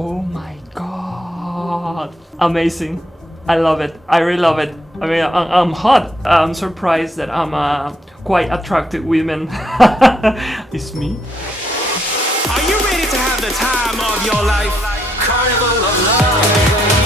Oh my god. Amazing. I love it. I really love it. I mean, I'm hot. I'm surprised that I'm quite attractive women. It's me. Are you ready to have the time of your life? Carnival of love.